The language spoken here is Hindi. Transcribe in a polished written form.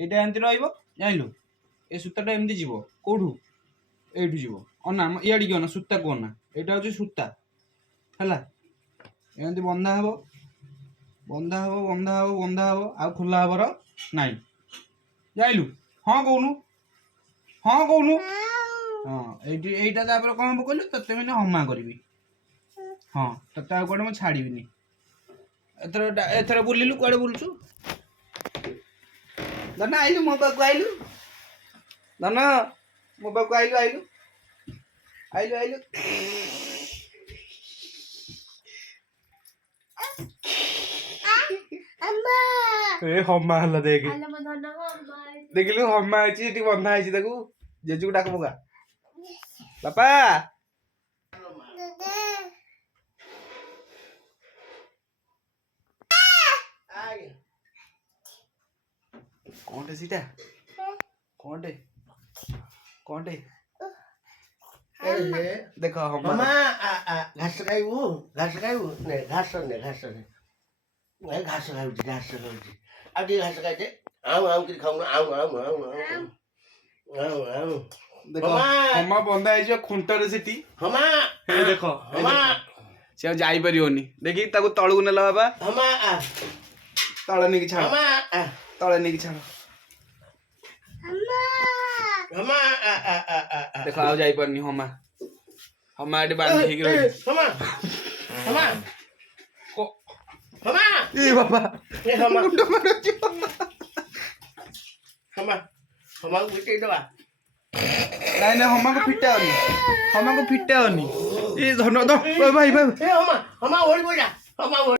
এইটা এমতি রহিব জানিলু এই সূতাটা এমতি যাব কোঠু এইটু যাব অনা ইয়াড়ি কি অনা সূতা কোনা এটা হচ্ছে সূতা ହେଲା ଏମିତି ବନ୍ଧା ହବ ବନ୍ଧା ହବ ବନ୍ଧା ହବ ବନ୍ଧା ହବ ଆଉ ଖୋଲା ହବାର ନାଇଁ ଯାଇଲୁ ହଁ କହୁନୁ ହଁ କହୁନୁ ହଁ ଏଇଠି ଏଇଟା ତାପରେ କଣ ହବ କହିଲୁ ତତେ ମାନେ ହମା କରିବି ହଁ ତତେ ଆଉ କୁଆଡେ ମୁଁ ଛାଡିବିନି ଏଥର ଏଥର ବୁଲିଲୁ କୁଆଡେ ବୁଲୁଛୁ ଧନ ଆଇଲୁ ମୋ ପାଖକୁ ଆଇଲୁ ଧନ ମୋ ପାଖକୁ ଆଇଲୁ ଆଇଲୁ ଆଇଲୁ ଆଇଲୁ ए हम्मा हल्ला देख देखिलु हम्मा अछि एटी बंधा अछि ताकू जेजू डाक पका बापा कोनटे सीटा कोनटे कोनटे ए देखो हम्मा घास खाइबू ने घास ने घास खाउची अब ये घास खाइते आऊ कि खाउन आऊ देखो हम्मा बंधा अछि खुंटर सिटी हमा हे देखो से जाई परियोनी देखि ताको तळगु नेला बाबा हमा तळे नेकी छाड़ हमा तळे नेकी छाड़ हमा देखो आउ जाई परनी हम्मा हम्मा एटी बांधी ठीक रही हमा हमा को हमा ए बाबा ए हमा मुंड मारो हमा गुटे दवा नहीं नहीं हम्मा को फिटा होनी ए धन भाई भाई ए हमा ओड़ी बोला हमा